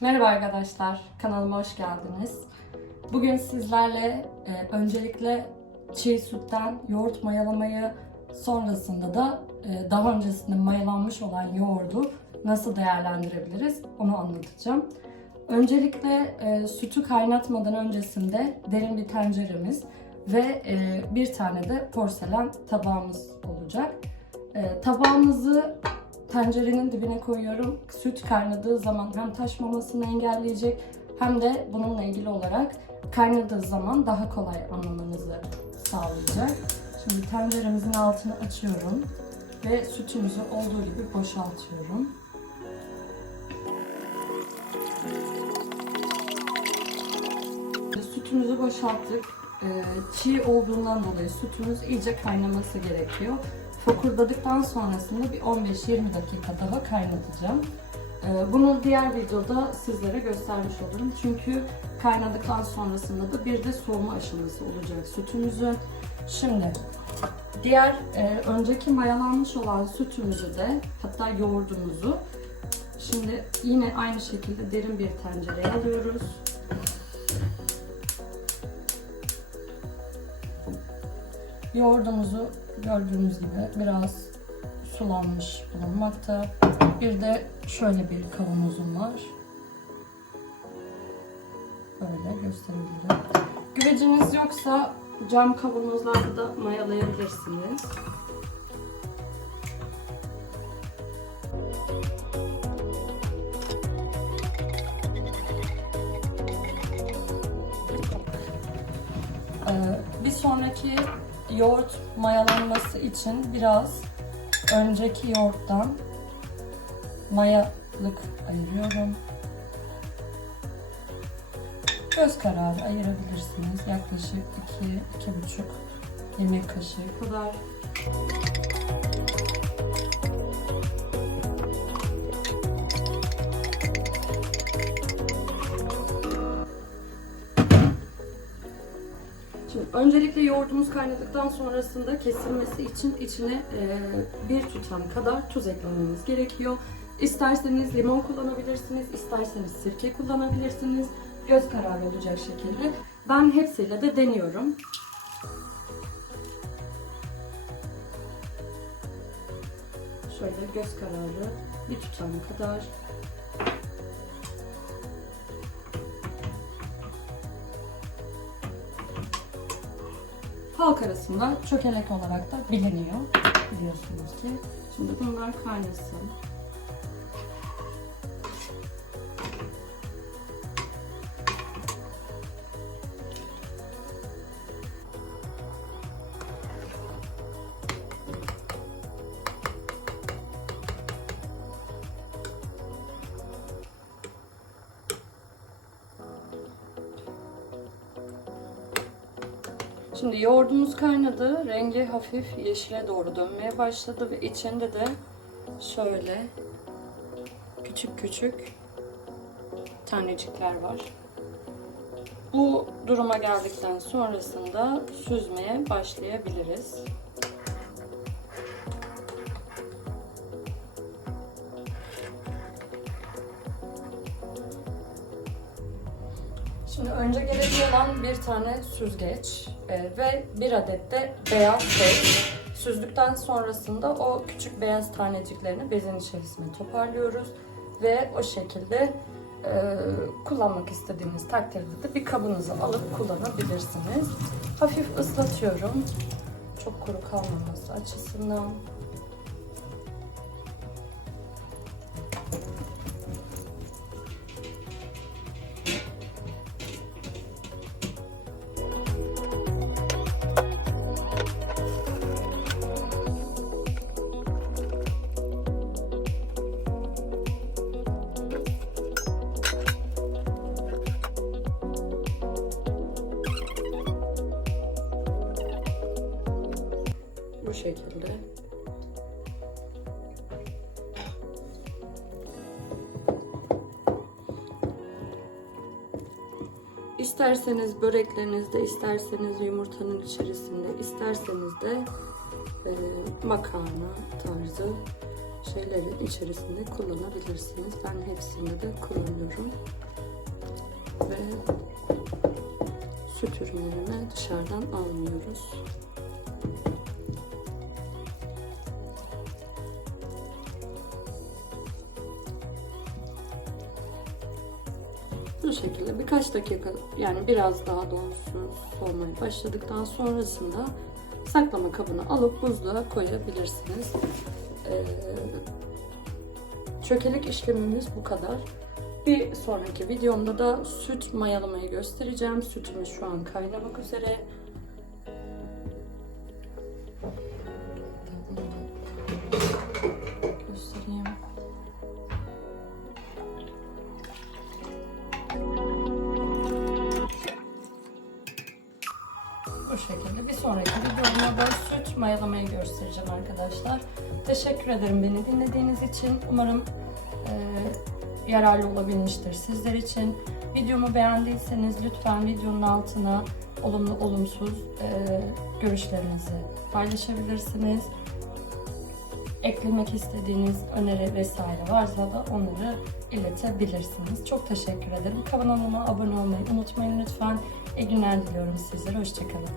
Merhaba arkadaşlar, kanalıma hoş geldiniz. Bugün sizlerle e, öncelikle çiğ sütten yoğurt mayalamayı, sonrasında da e, daha öncesinde mayalanmış olan yoğurdu nasıl değerlendirebiliriz onu anlatacağım. Öncelikle e, sütü kaynatmadan öncesinde derin bir tenceremiz ve e, bir tane de porselen tabağımız olacak. E, tabağımızı tencerenin dibine koyuyorum. Süt kaynadığı zaman hem taşmamasını engelleyecek hem de bununla ilgili olarak kaynadığı zaman daha kolay anlamanızı sağlayacak. Şimdi tenceremizin altını açıyorum ve sütümüzü olduğu gibi boşaltıyorum. Sütümüzü boşalttık. Ee, Çiğ olduğundan dolayı sütümüz iyice kaynaması gerekiyor. Fokurdadıktan sonrasında bir 15-20 dakika daha kaynatacağım. Ee, Bunu diğer videoda sizlere göstermiş olurum. Çünkü kaynadıktan sonrasında da bir de soğuma aşaması olacak sütümüzün. Şimdi diğer e, önceki mayalanmış olan sütümüzü de hatta yoğurdumuzu şimdi yine aynı şekilde derin bir tencereye alıyoruz. Yoğurdumuzu gördüğünüz gibi biraz sulanmış bulunmakta. Bir de şöyle bir kavanozum var. Böyle gösterebilirim. Güveciniz yoksa cam kavanozlarda da mayalayabilirsiniz. Ee, bir sonraki yoğurt mayalanması için biraz önceki yoğurttan mayalık ayırıyorum. Göz kararı ayırabilirsiniz. Yaklaşık 2-2,5 yemek kaşığı kadar. Öncelikle yoğurdumuz kaynadıktan sonrasında kesilmesi için içine bir tutam kadar tuz eklememiz gerekiyor. İsterseniz limon kullanabilirsiniz, isterseniz sirke kullanabilirsiniz. Göz kararı olacak şekilde. Ben hepsiyle de deniyorum. Şöyle göz kararı bir tutam kadar halk arasında çökelek olarak da biliniyor. Biliyorsunuz ki. Şimdi bunlar kaynasın. Şimdi yoğurdumuz kaynadı. Rengi hafif yeşile doğru dönmeye başladı ve içinde de şöyle küçük küçük tanecikler var. Bu duruma geldikten sonrasında süzmeye başlayabiliriz. Şimdi önce gerekli olan bir tane süzgeç e, ve bir adet de beyaz bez. Süzdükten sonrasında o küçük beyaz taneciklerini bezin içerisine toparlıyoruz ve o şekilde e, kullanmak istediğiniz takdirde de bir kabınıza alıp kullanabilirsiniz. Hafif ıslatıyorum. Çok kuru kalmaması açısından. Bu şekilde. İsterseniz böreklerinizde, isterseniz yumurtanın içerisinde, isterseniz de e, makarna tarzı şeylerin içerisinde kullanabilirsiniz. Ben hepsini de kullanıyorum. Ve süt ürünlerini dışarıdan almıyoruz. Bu şekilde birkaç dakika yani biraz daha doğrusu soğumaya başladıktan sonrasında saklama kabına alıp buzluğa koyabilirsiniz. Ee, çökelik işlemimiz bu kadar. Bir sonraki videomda da süt mayalamayı göstereceğim. Sütümüz şu an kaynamak üzere. Bu şekilde bir sonraki videomda da süt mayalamayı göstereceğim arkadaşlar. Teşekkür ederim beni dinlediğiniz için. Umarım e, yararlı olabilmiştir sizler için. Videomu beğendiyseniz lütfen videonun altına olumlu olumsuz e, görüşlerinizi paylaşabilirsiniz. Eklemek istediğiniz öneri vesaire varsa da onları iletebilirsiniz. Çok teşekkür ederim. Kanalıma abone olmayı unutmayın lütfen. İyi günler diliyorum sizlere. Hoşçakalın.